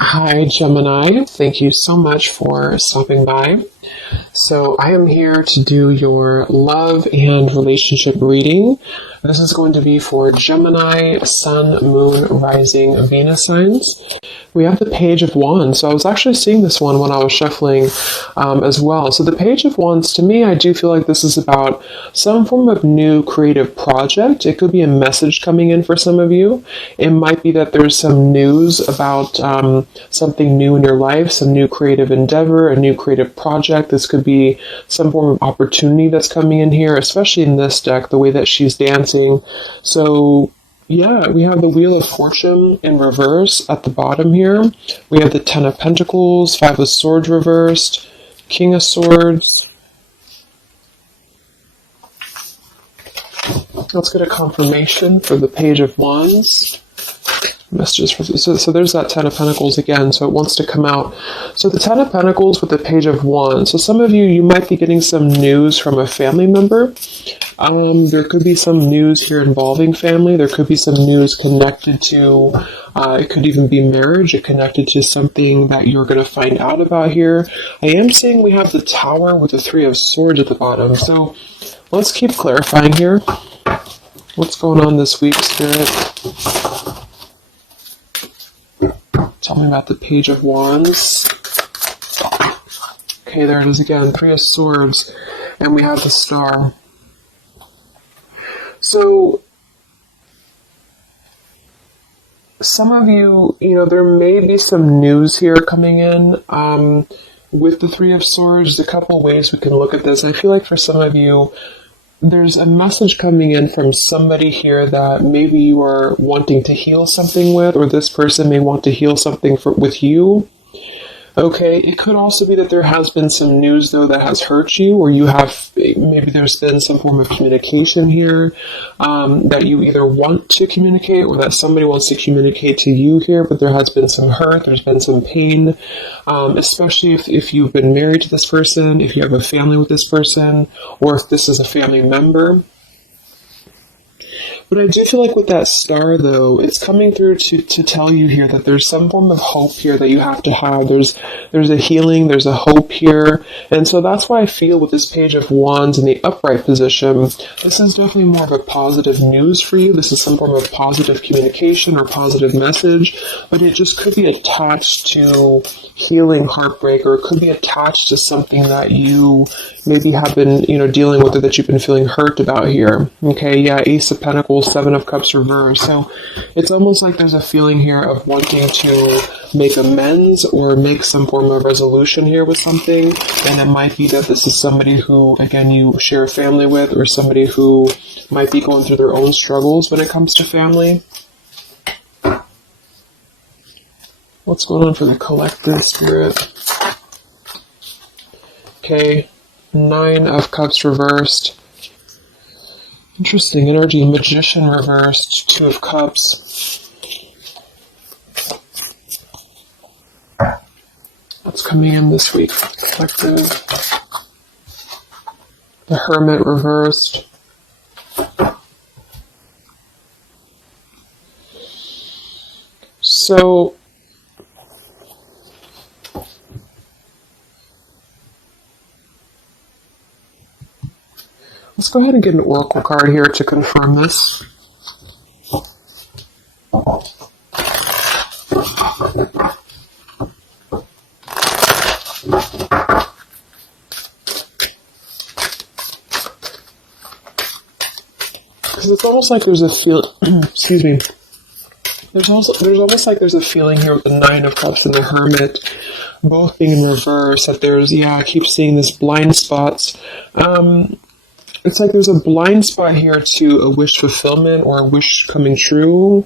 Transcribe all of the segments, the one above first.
Hi, Gemini. Thank you so much for stopping by. So I am here to do your love and relationship reading. This is going to be for Gemini, Sun, Moon, Rising, Venus signs. We have the Page of Wands. So I was actually seeing this one when I was shuffling as well. So the Page of Wands, to me, I do feel like this is about some form of new creative project. It could be a message coming in for some of you. It might be that there's some news about something new in your life, some new creative endeavor, a new creative project. This could be some form of opportunity that's coming in here, especially in this deck, the way that she's dancing. So yeah, we have the Wheel of Fortune in reverse at the bottom here. We have the Ten of Pentacles, Five of Swords reversed, King of Swords. Let's get a confirmation for the Page of Wands. Messages for so there's that Ten of Pentacles again, so it wants to come out. So the Ten of Pentacles with the Page of Wands. So some of you might be getting some news from a family member. There could be some news here involving family. There could be some news connected to, it could even be marriage, it connected to something that you're going to find out about here. I am seeing we have the Tower with the Three of Swords at the bottom. So let's keep clarifying here. What's going on this week, Spirit? Tell me about the Page of Wands. Okay, there it is again. Three of Swords. And we have the Star. So, some of you, there may be some news here coming in. With the Three of Swords, there's a couple ways we can look at this. I feel like for some of you, there's a message coming in from somebody here that maybe you are wanting to heal something with, or this person may want to heal something with you. Okay, it could also be that there has been some news, though, that has hurt you, or maybe there's been some form of communication here that you either want to communicate or that somebody wants to communicate to you here, but there has been some hurt, there's been some pain, especially if you've been married to this person, if you have a family with this person, or if this is a family member. But I do feel like with that Star, though, it's coming through to tell you here that there's some form of hope here that you have to have. There's a healing, there's a hope here. And so that's why I feel with this Page of Wands in the upright position, this is definitely more of a positive news for you. This is some form of positive communication or positive message, but it just could be attached to healing heartbreak, or it could be attached to something that you maybe have been, dealing with, or that you've been feeling hurt about here. Okay, yeah, Ace of Pentacles, Seven of Cups reversed. So it's almost like there's a feeling here of wanting to make amends or make some form of resolution here with something. And it might be that this is somebody who, again, you share a family with, or somebody who might be going through their own struggles when it comes to family. What's going on for the collective, Spirit? Okay, Nine of Cups reversed. Interesting energy. Magician reversed. Two of Cups. What's coming in this week for the collective? The Hermit reversed. So, let's go ahead and get an oracle card here to confirm this. Because it's almost like there's a feel. Excuse me. There's almost like there's a feeling here with the Nine of Cups and the Hermit, both being in reverse. That there's, I keep seeing this blind spots. It's like there's a blind spot here to a wish fulfillment or a wish coming true.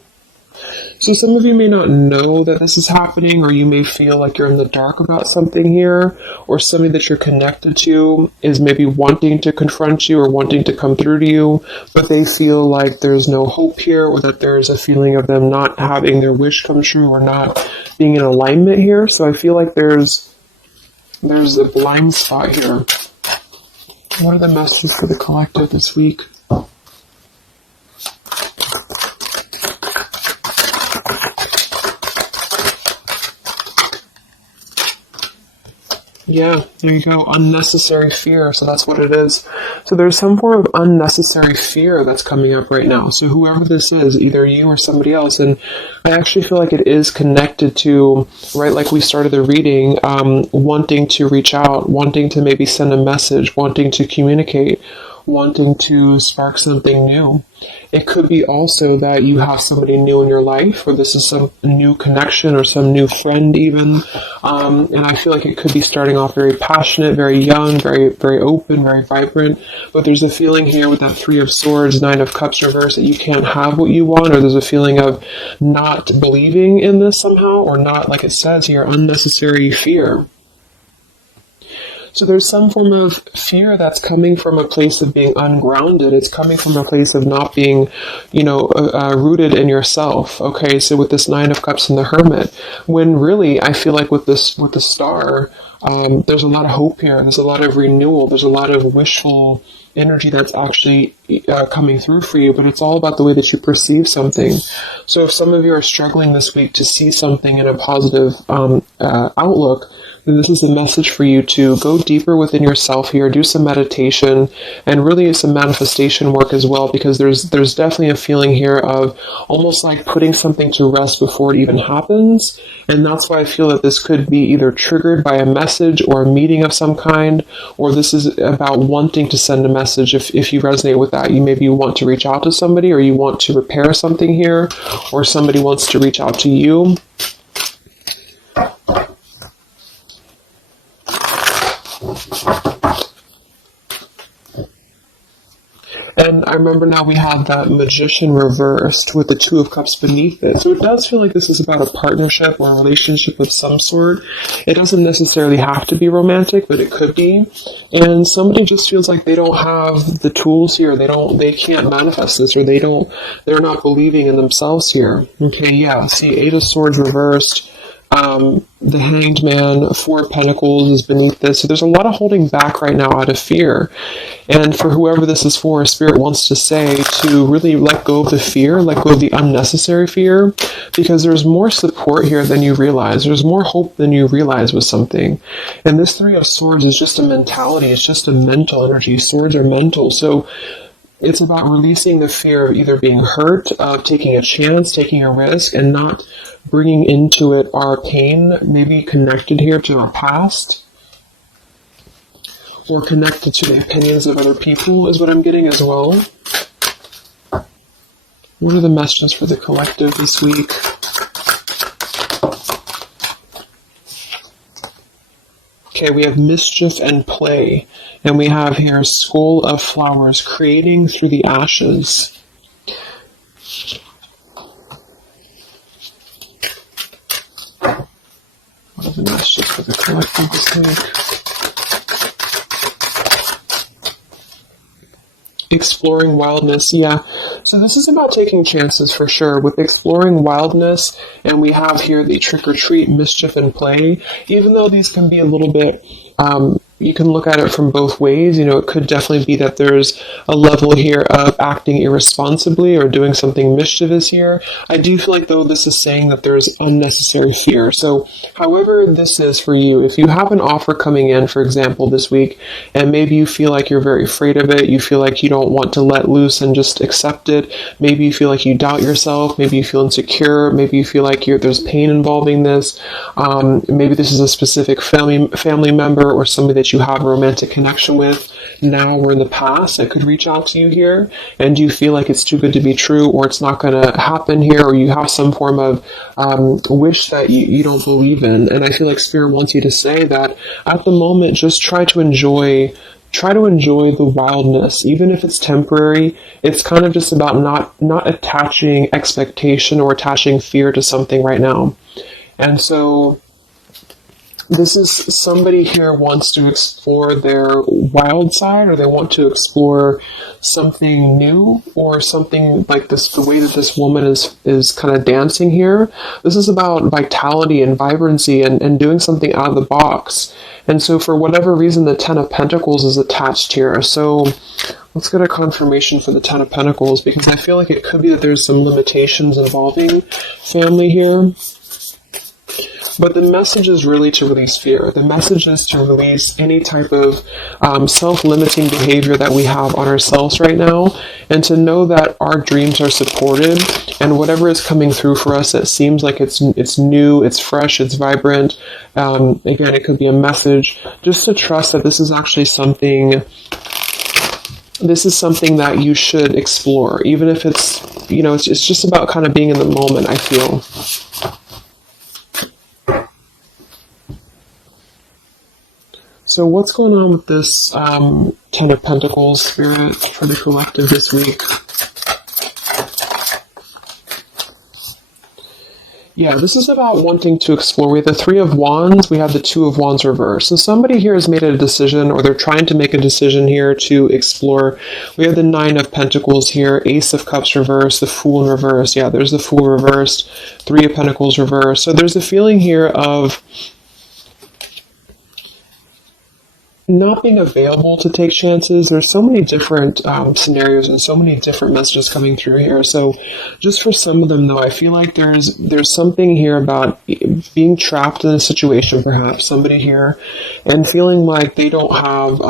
So some of you may not know that this is happening, or you may feel like you're in the dark about something here, or somebody that you're connected to is maybe wanting to confront you or wanting to come through to you, but they feel like there's no hope here, or that there's a feeling of them not having their wish come true or not being in alignment here. So I feel like there's a blind spot here. What are the messages for the collective this week? Yeah, there you go. Unnecessary fear. So that's what it is. So there's some form of unnecessary fear that's coming up right now. So whoever this is, either you or somebody else, and I actually feel like it is connected to, right, like we started the reading, wanting to reach out, wanting to maybe send a message, wanting to communicate, wanting to spark something new. It could be also that you have somebody new in your life, or this is some new connection or some new friend even. And I feel like it could be starting off very passionate, very young, very, very open, very vibrant. But there's a feeling here with that Three of Swords, Nine of Cups reverse, that you can't have what you want, or there's a feeling of not believing in this somehow, or not, like it says here, unnecessary fear. So there's some form of fear that's coming from a place of being ungrounded. It's coming from a place of not being, rooted in yourself. Okay, so with this Nine of Cups and the Hermit, when really I feel like with the Star, there's a lot of hope here. There's a lot of renewal. There's a lot of wishful energy that's actually coming through for you, but it's all about the way that you perceive something. So if some of you are struggling this week to see something in a positive outlook, then this is a message for you to go deeper within yourself here, do some meditation, and really some manifestation work as well, because there's definitely a feeling here of almost like putting something to rest before it even happens. And that's why I feel that this could be either triggered by a message or a meeting of some kind, or this is about wanting to send a message. If you resonate with that, you want to reach out to somebody, or you want to repair something here, or somebody wants to reach out to you. And I remember now we have that Magician reversed with the Two of Cups beneath it. So it does feel like this is about a partnership or a relationship of some sort. It doesn't necessarily have to be romantic, but it could be. And somebody just feels like they don't have the tools here. They can't manifest this, or they're not believing in themselves here. Okay, yeah. See, Eight of Swords reversed. The Hanged Man, Four of Pentacles is beneath this. So there's a lot of holding back right now out of fear. And for whoever this is for, Spirit wants to say to really let go of the fear, let go of the unnecessary fear, because there's more support here than you realize. There's more hope than you realize with something. And this Three of Swords is just a mentality. It's just a mental energy. Swords are mental. So it's about releasing the fear of either being hurt, of taking a chance, taking a risk, and not bringing into it our pain, maybe connected here to our past, or connected to the opinions of other people is what I'm getting as well. What are the messages for the collective this week? Okay, we have mischief and play, and we have here Skull of Flowers, creating through the ashes. What are the messages for the collective this week? Exploring wildness, yeah. So this is about taking chances for sure with exploring wildness, and we have here the trick or treat, mischief and play. Even though these can be a little bit, you can look at it from both ways. It could definitely be that there's a level here of acting irresponsibly or doing something mischievous here. I do feel like, though, this is saying that there's unnecessary fear. So however this is for you, if you have an offer coming in, for example, this week, and maybe you feel like you're very afraid of it, you feel like you don't want to let loose and just accept it, maybe you feel like you doubt yourself, maybe you feel insecure, maybe you feel like there's pain involving this, maybe this is a specific family member or somebody that you have a romantic connection with now or in the past that could reach out to you here, and you feel like it's too good to be true, or it's not going to happen here, or you have some form of wish that you don't believe in. And I feel like Spirit wants you to say that at the moment, just try to enjoy the wildness, even if it's temporary. It's kind of just about not attaching expectation or attaching fear to something right now. And so this is somebody here wants to explore their wild side, or they want to explore something new, or something like this, the way that this woman is kind of dancing here. This is about vitality and vibrancy and doing something out of the box. And so for whatever reason, the Ten of Pentacles is attached here. So let's get a confirmation for the Ten of Pentacles, because I feel like it could be that there's some limitations involving family here. But the message is really to release fear. The message is to release any type of self-limiting behavior that we have on ourselves right now, and to know that our dreams are supported, and whatever is coming through for us that seems like it's new, it's fresh, it's vibrant. Again, it could be a message. Just to trust that this is actually something. This is something that you should explore, even if it's, it's just about kind of being in the moment, I feel. So what's going on with this Ten of Pentacles spirit for the collective this week? Yeah, this is about wanting to explore. We have the Three of Wands, we have the Two of Wands reversed. So somebody here has made a decision, or they're trying to make a decision here to explore. We have the Nine of Pentacles here, Ace of Cups reversed, the Fool in reverse. Yeah, there's the Fool reversed, Three of Pentacles reversed. So there's a feeling here of not being available to take chances. There's so many different scenarios and so many different messages coming through here. So just for some of them, though, I feel like there's something here about being trapped in a situation, perhaps somebody here, and feeling like they don't have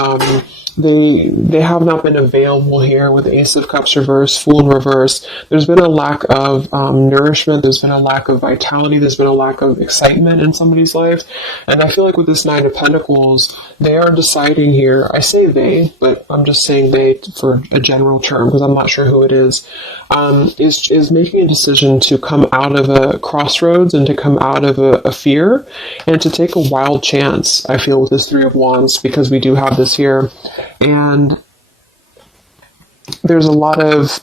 they have not been available here with Ace of Cups reverse, Fool in reverse. There's been a lack of nourishment. There's been a lack of vitality. There's been a lack of excitement in somebody's life. And I feel like with this Nine of Pentacles, they are deciding here, I say they, but I'm just saying they for a general term because I'm not sure who it is making a decision to come out of a crossroads and to come out of a fear and to take a wild chance, I feel, with this Three of Wands, because we do have this here. And there's a lot of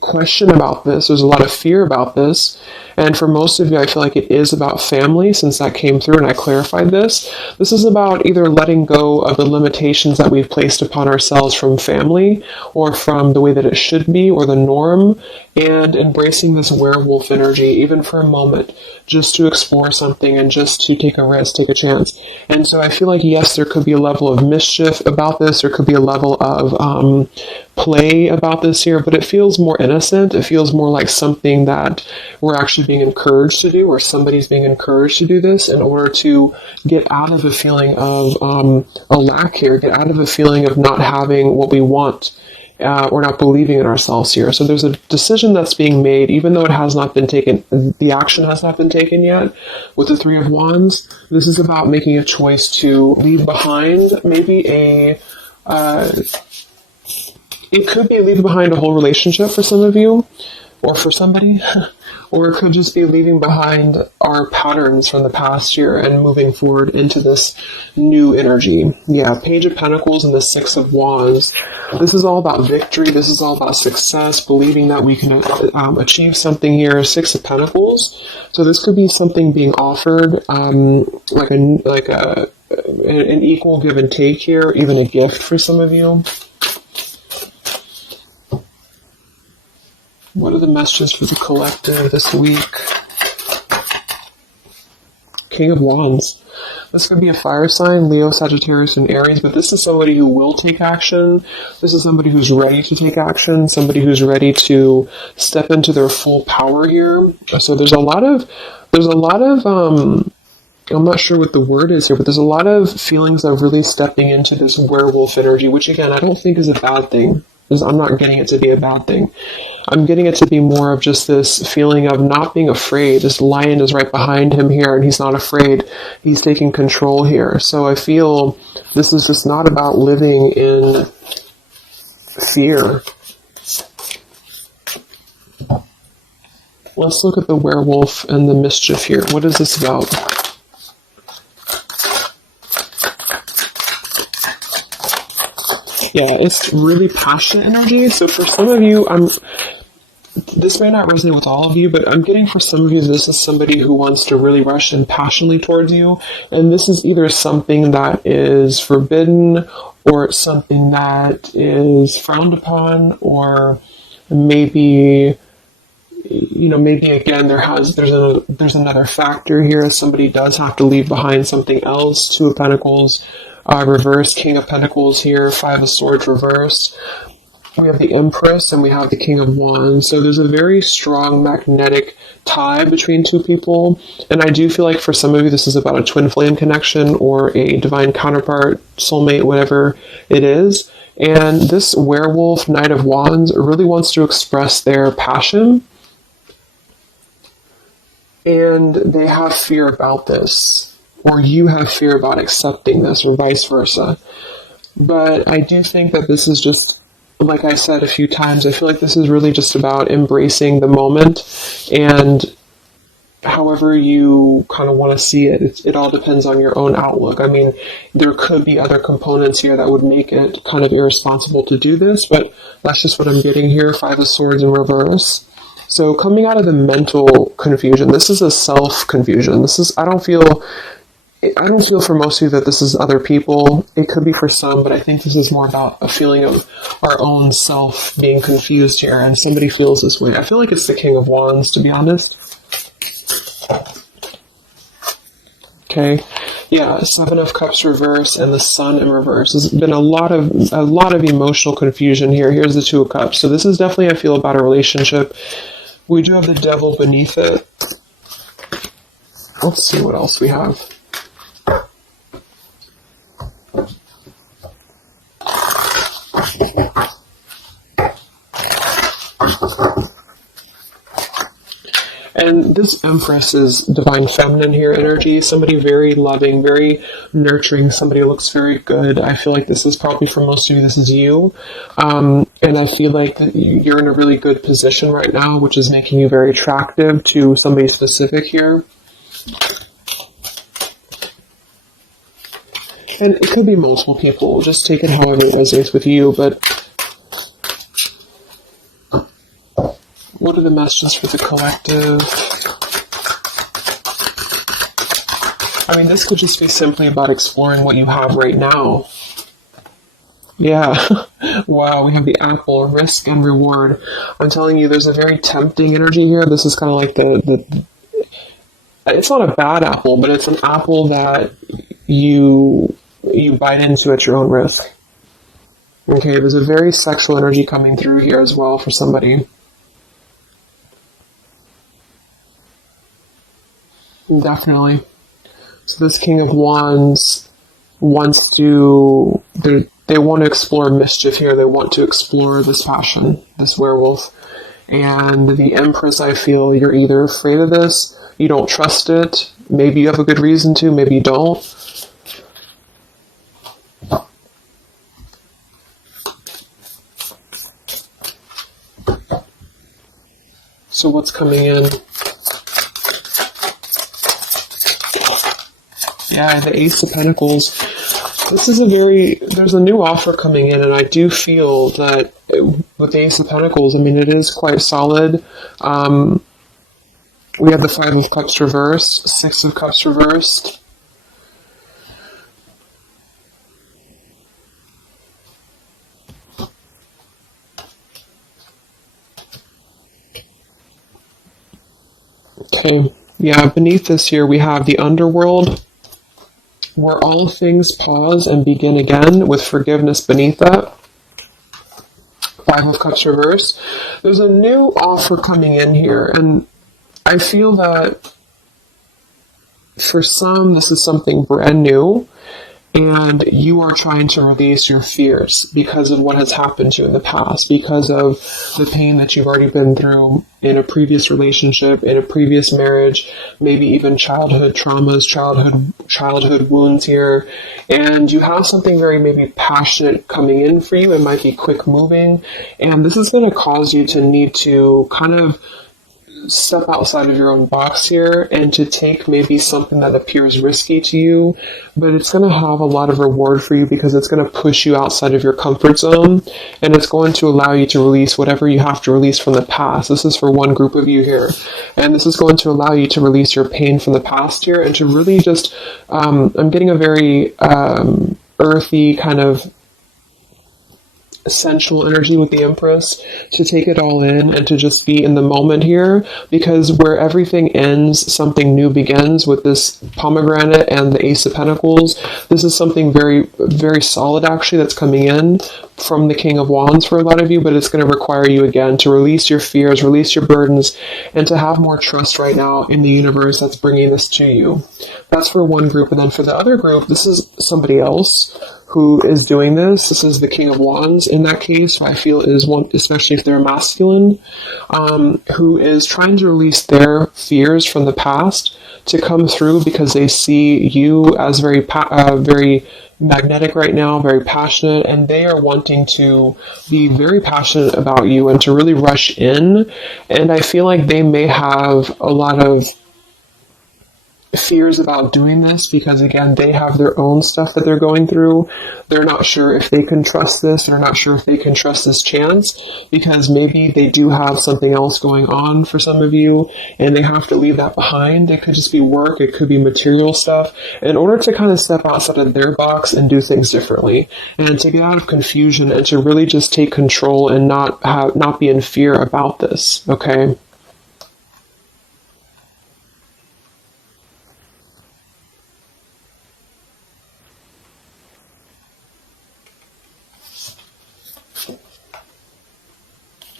question about this. There's a lot of fear about this. And for most of you, I feel like it is about family, since that came through and I clarified this. This is about either letting go of the limitations that we've placed upon ourselves from family, or from the way that it should be, or the norm, and embracing this werewolf energy, even for a moment, just to explore something and just to take a risk, take a chance. And so I feel like, yes, there could be a level of mischief about this. There could be a level of play about this here, but it feels more innocent. It feels more like something that we're actually being encouraged to do, or somebody's being encouraged to do this in order to get out of a feeling of a lack here, get out of a feeling of not having what we want, or not believing in ourselves here. So there's a decision that's being made, even though it has not been taken, the action has not been taken yet. With the Three of Wands, this is about making a choice to leave behind maybe it could be leaving behind a whole relationship for some of you, or for somebody, or it could just be leaving behind our patterns from the past year and moving forward into this new energy. Yeah, Page of Pentacles and the Six of Wands. This is all about victory. This is all about success, believing that we can achieve something here. Six of Pentacles. So this could be something being offered, like an equal give and take here, even a gift for some of you. What are the messages for the collective this week? King of Wands. This could be a fire sign, Leo, Sagittarius, and Aries, but this is somebody who will take action. This is somebody who's ready to take action, somebody who's ready to step into their full power here. So there's a lot of, I'm not sure what the word is here, but there's a lot of feelings of really stepping into this werewolf energy, which again, I don't think is a bad thing. I'm not getting it to be a bad thing. I'm getting it to be more of just this feeling of not being afraid. This lion is right behind him here, and he's not afraid. He's taking control here. So I feel this is just not about living in fear. Let's look at the werewolf and the mischief here. What is this about? Yeah, it's really passionate energy. So for some of you, this may not resonate with all of you, but I'm getting for some of you, this is somebody who wants to really rush in passionately towards you. And this is either something that is forbidden, or it's something that is frowned upon, or maybe, maybe again, there's another factor here. Somebody does have to leave behind something else. Two of Pentacles. Reverse, King of Pentacles here, Five of Swords reversed. we have the Empress and we have the King of Wands. So there's a very strong magnetic tie between two people. And I do feel like for some of you, this is about a twin flame connection or a divine counterpart, soulmate, whatever it is. And this werewolf, Knight of Wands, really wants to express their passion. And they have fear about this, or you have fear about accepting this, or vice versa. But I do think that this is just, like I said a few times, I feel like this is really just about embracing the moment, and however you kind of want to see it, it all depends on your own outlook. I mean, there could be other components here that would make it kind of irresponsible to do this, but that's just what I'm getting here. Five of Swords in reverse. So coming out of the mental confusion, this is a self-confusion. This is, I don't feel for most of you that this is other people. It could be for some, but I think this is more about a feeling of our own self being confused here, and somebody feels this way. I feel like it's the King of Wands, to be honest. Okay. Yeah, Seven of Cups reverse and the Sun in reverse. There's been a lot of emotional confusion here. Here's the Two of Cups. So this is definitely, I feel, about a relationship. We do have the Devil beneath it. Let's see what else we have. And this Empress is divine feminine here energy. Somebody very loving, very nurturing. Somebody who looks very good. I feel like this is probably, for most of you, this is you. And I feel like that you're in a really good position right now, which is making you very attractive to somebody specific here. And it could be multiple people. Just take it however it resonates with you. But what are the messages for the collective? I mean, this could just be simply about exploring what you have right now. Yeah. Wow, we have the apple, risk and reward. I'm telling you, there's a very tempting energy here. This is kind of like the it's not a bad apple, but it's an apple that you bite into at your own risk. Okay, there's a very sexual energy coming through here as well for somebody. Definitely. So this King of Wands wants to, they want to explore mischief here. They want to explore this passion, this werewolf. And the Empress, I feel you're either afraid of this, you don't trust it, maybe you have a good reason to, maybe you don't. So what's coming in? Yeah, the Ace of Pentacles. This is there's a new offer coming in, and I do feel that with the Ace of Pentacles, I mean, it is quite solid. We have the Five of Cups reversed, Six of Cups reversed. Okay, yeah, beneath this here we have the Underworld, where all things pause and begin again, with forgiveness beneath that. Five of Cups reverse. There's a new offer coming in here, and I feel that for some, this is something brand new, and you are trying to release your fears because of what has happened to you in the past, because of the pain that you've already been through in a previous relationship, in a previous marriage, maybe even childhood traumas, childhood wounds here. And you have something very maybe passionate coming in for you. It might be quick moving, and this is going to cause you to need to kind of step outside of your own box here and to take maybe something that appears risky to you, but it's going to have a lot of reward for you because it's going to push you outside of your comfort zone, and it's going to allow you to release whatever you have to release from the past. This is for one group of you here, and this is going to allow you to release your pain from the past here and to really just I'm getting a very earthy kind of sensual energy with the Empress, to take it all in and to just be in the moment here, because where everything ends, something new begins with this pomegranate and the Ace of Pentacles. This is something very, very solid actually that's coming in from the King of Wands for a lot of you, but it's going to require you again to release your fears, release your burdens, and to have more trust right now in the universe that's bringing this to you. That's for one group. And then for the other group, this is somebody else who is doing this. This is the King of Wands in that case, who I feel is one, especially if they're masculine, who is trying to release their fears from the past to come through, because they see you as very magnetic right now, very passionate, and they are wanting to be very passionate about you and to really rush in. And I feel like they may have a lot of fears about doing this, because again, they have their own stuff that they're going through. They're not sure if they can trust this. They're not sure if they can trust this chance, because maybe they do have something else going on for some of you, and they have to leave that behind. It could just be work. It could be material stuff, in order to kind of step outside of their box and do things differently, and to get out of confusion, and to really just take control and not be in fear about this. Okay.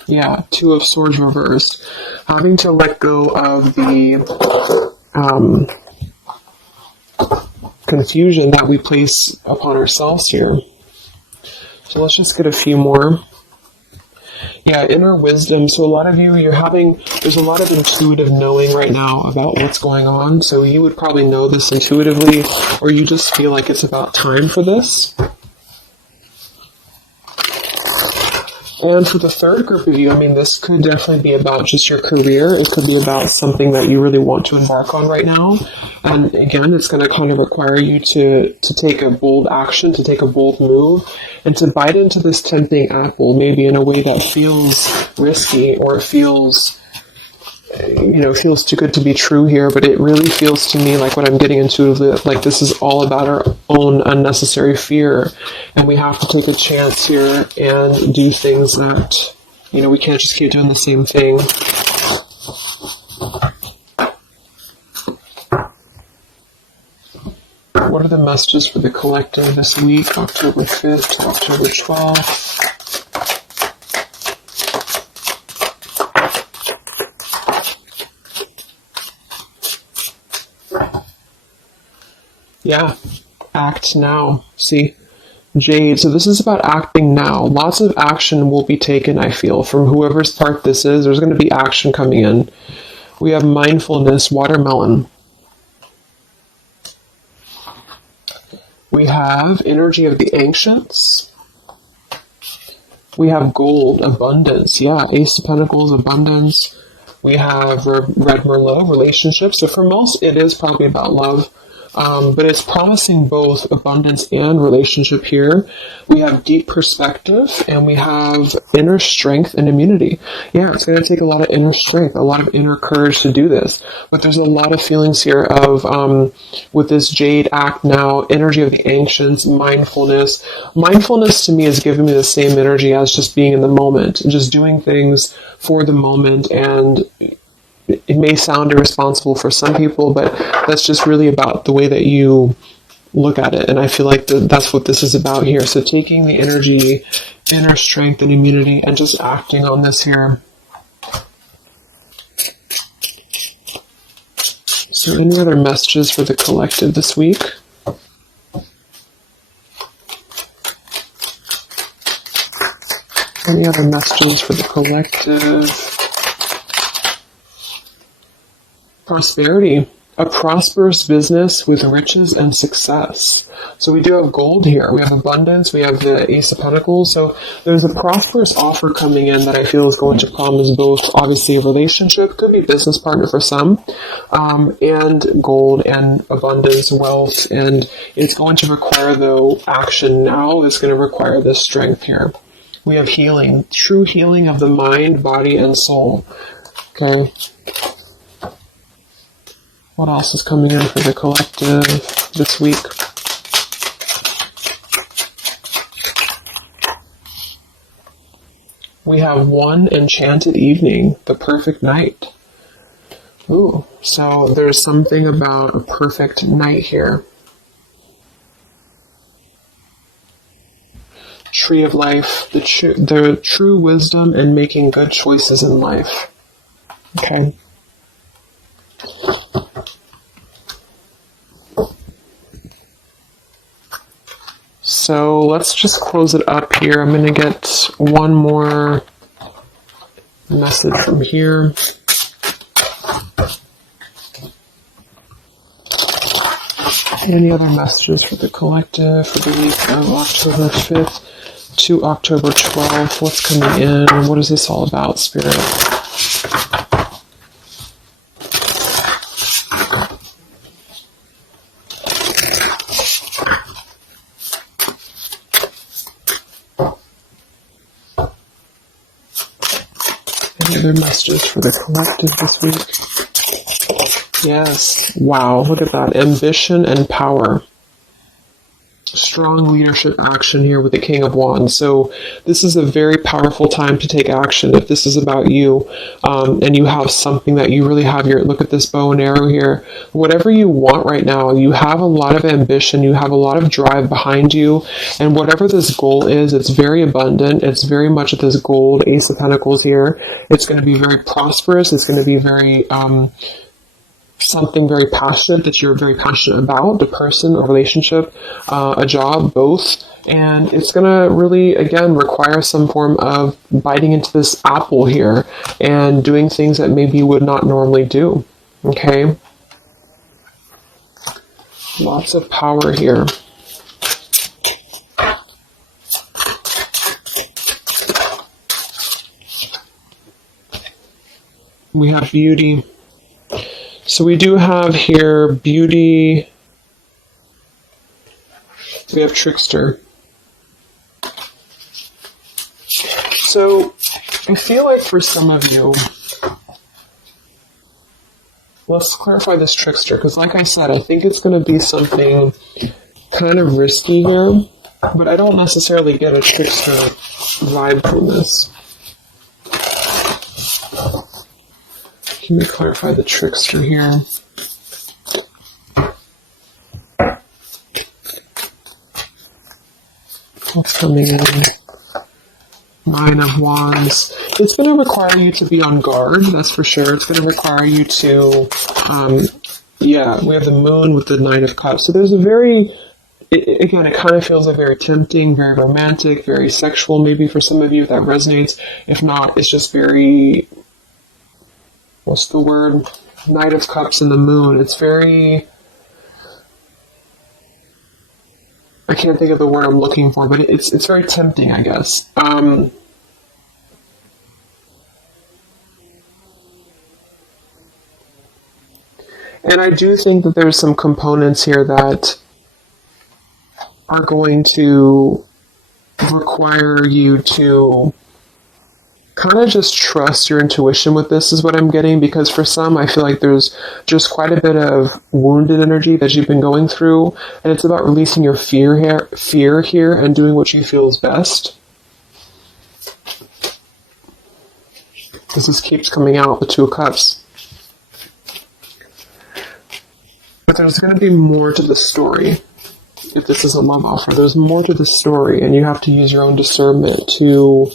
Yeah, Two of Swords reversed. Having to let go of the confusion that we place upon ourselves here. So let's just get a few more. Yeah, inner wisdom. So a lot of you, there's a lot of intuitive knowing right now about what's going on. So you would probably know this intuitively, or you just feel like it's about time for this. And for the third group of you, I mean, this could definitely be about just your career. It could be about something that you really want to embark on right now. And again, it's going to kind of require you to take a bold action, to take a bold move, and to bite into this tempting apple, maybe in a way that feels risky, or it feels too good to be true here, but it really feels to me like what I'm getting intuitively, like this is all about our own unnecessary fear, and we have to take a chance here and do things that, we can't just keep doing the same thing. What are the messages for the collective this week, October 5th to October 12th? Yeah, act now. See, Jade. So this is about acting now. Lots of action will be taken, I feel, from whoever's part this is. There's going to be action coming in. We have mindfulness, watermelon. We have energy of the ancients. We have gold, abundance. Yeah, Ace of Pentacles, abundance. We have Red Merlot, relationships. So for most, it is probably about love. But it's promising both abundance and relationship here. We have deep perspective, and we have inner strength and immunity. Yeah, it's going to take a lot of inner strength, a lot of inner courage to do this. But there's a lot of feelings here of, with this Jade, act now, energy of the ancients, mindfulness. Mindfulness to me is giving me the same energy as just being in the moment, just doing things for the moment. And it may sound irresponsible for some people, but that's just really about the way that you look at it. And I feel like that's what this is about here. So taking the energy, inner strength and immunity, and just acting on this here. So any other messages for the collective this week? Any other messages for the collective? Prosperity, a prosperous business with riches and success. So we do have gold here. We have abundance. We have the Ace of Pentacles. So there's a prosperous offer coming in that I feel is going to promise both, obviously, a relationship, could be business partner for some, and gold and abundance, wealth. And it's going to require, though, action now. It's going to require this strength here. We have healing, true healing of the mind, body, and soul. Okay. What else is coming in for the collective this week? We have one enchanted evening, the perfect night. Ooh, so there's something about a perfect night here. Tree of life, the true wisdom and making good choices in life. Okay. So let's just close it up here. I'm going to get one more message from here. Any other messages for the collective for the week of October 5th to October 12th? What's coming in? What is this all about, Spirit? Any other messages for the collective this week? Yes. Wow, look at that. Ambition and power. Strong leadership action here with the King of Wands. So this is a very powerful time to take action. If this is about you, and you have something that you really have your, look at this bow and arrow here, whatever you want right now, you have a lot of ambition, you have a lot of drive behind you, and whatever this goal is, it's very abundant. It's very much at this gold Ace of Pentacles here. It's going to be very prosperous. It's going to be very, something very passionate that you're very passionate about, a person, a relationship, a job, both. And it's going to really, again, require some form of biting into this apple here and doing things that maybe you would not normally do. Okay? Lots of power here. We have beauty. So we do have here beauty. We have trickster. So I feel like for some of you, let's clarify this trickster, because like I said, I think it's going to be something kind of risky here, but I don't necessarily get a trickster vibe from this. Can we clarify the trickster here? What's coming in? Nine of Wands. It's going to require you to be on guard, that's for sure. It's going to require you to, yeah, we have the Moon with the Knight of Cups. So there's a very, again, it kind of feels like very tempting, very romantic, very sexual, maybe for some of you that resonates. If not, it's just very, what's the word? Knight of Cups and the Moon. It's very, I can't think of the word I'm looking for, but it's very tempting, I guess. And I do think that there's some components here that are going to require you to kind of just trust your intuition with this, is what I'm getting, because for some, I feel like there's just quite a bit of wounded energy that you've been going through, and it's about releasing your fear here and doing what you feel is best. This keeps coming out, the Two of Cups. But there's going to be more to the story. If this is a love offer, there's more to the story, and you have to use your own discernment to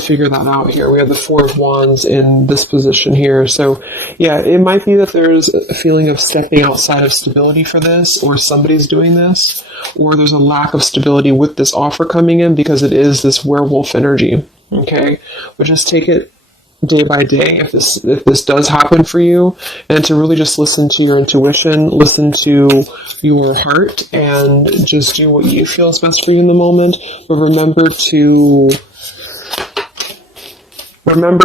figure that out here. We have the Four of Wands in this position here. So, yeah, it might be that there's a feeling of stepping outside of stability for this, or somebody's doing this, or there's a lack of stability with this offer coming in because it is this werewolf energy, okay? But just take it day by day if this does happen for you, and to really just listen to your intuition, listen to your heart, and just do what you feel is best for you in the moment. But remember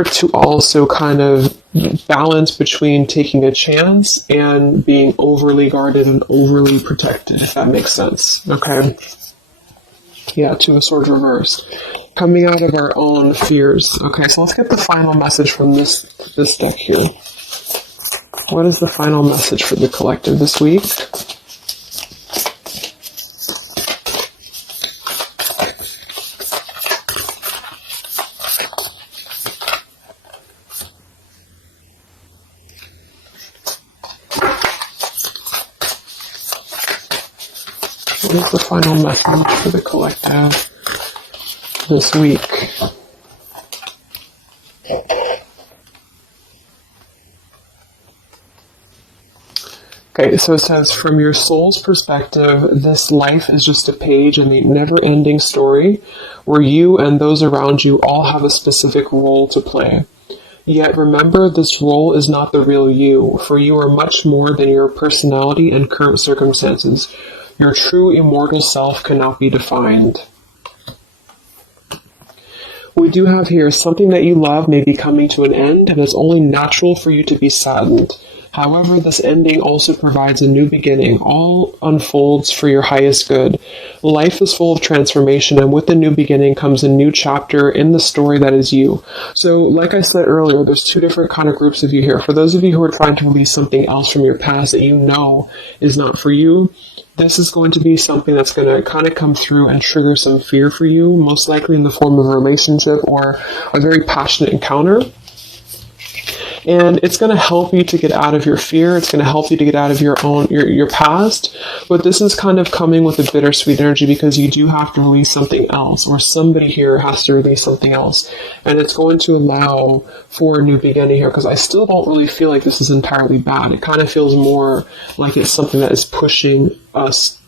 to also kind of balance between taking a chance and being overly guarded and overly protected, if that makes sense. Okay. Yeah, Two of Swords reversed. Coming out of our own fears. Okay, so let's get the final message from this deck here. What is the final message for the collective this week? What is the final message for the collective this week? Okay, so it says, from your soul's perspective, this life is just a page in a never-ending story where you and those around you all have a specific role to play. Yet remember, this role is not the real you, for you are much more than your personality and current circumstances. Your true immortal self cannot be defined. We do have here, something that you love may be coming to an end, and it's only natural for you to be saddened. However, this ending also provides a new beginning. All unfolds for your highest good. Life is full of transformation, and with the new beginning comes a new chapter in the story that is you. So, like I said earlier, there's two different kind of groups of you here. For those of you who are trying to release something else from your past that you know is not for you, this is going to be something that's going to kind of come through and trigger some fear for you, most likely in the form of a relationship or a very passionate encounter. And it's going to help you to get out of your fear. It's going to help you to get out of your past. But this is kind of coming with a bittersweet energy because you do have to release something else, or somebody here has to release something else. And it's going to allow for a new beginning here, because I still don't really feel like this is entirely bad. It kind of feels more like it's something that is pushing us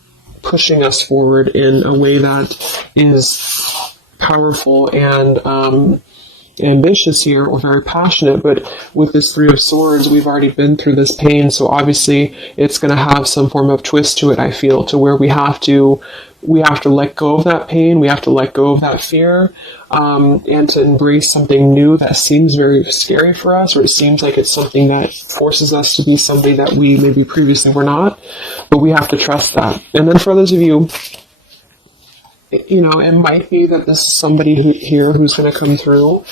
forward in a way that is powerful and ambitious here, or very passionate. But with this Three of Swords, we've already been through this pain, so obviously it's going to have some form of twist to it, I feel, to where we have to let go of that pain, we have to let go of that fear, and to embrace something new that seems very scary for us, or it seems like it's something that forces us to be somebody that we maybe previously were not, but we have to trust that. And then for those of you, it might be that this is somebody here who's going to come through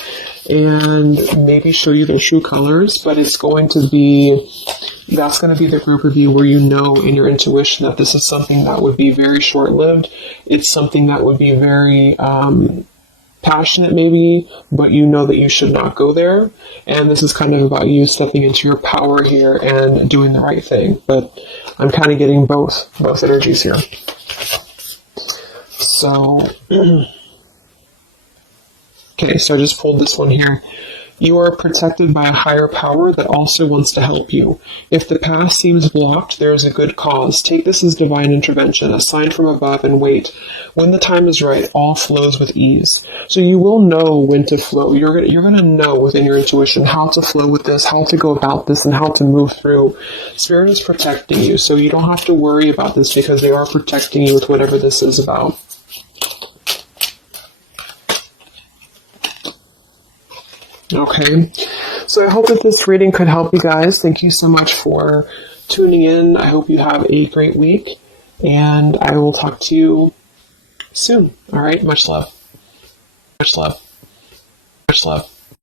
and maybe show you their true colors, but that's going to be the group of you where you know in your intuition that this is something that would be very short-lived. It's something that would be very passionate maybe, but you know that you should not go there. And this is kind of about you stepping into your power here and doing the right thing. But I'm kind of getting both energies here. So, okay, so I just pulled this one here. You are protected by a higher power that also wants to help you. If the path seems blocked, there is a good cause. Take this as divine intervention, a sign from above, and wait. When the time is right, all flows with ease. So you will know when to flow. You're going to know within your intuition how to flow with this, how to go about this, and how to move through. Spirit is protecting you, so you don't have to worry about this because they are protecting you with whatever this is about. Okay, so I hope that this reading could help you guys. Thank you so much for tuning in. I hope you have a great week, and I will talk to you soon. All right, much love. Much love. Much love.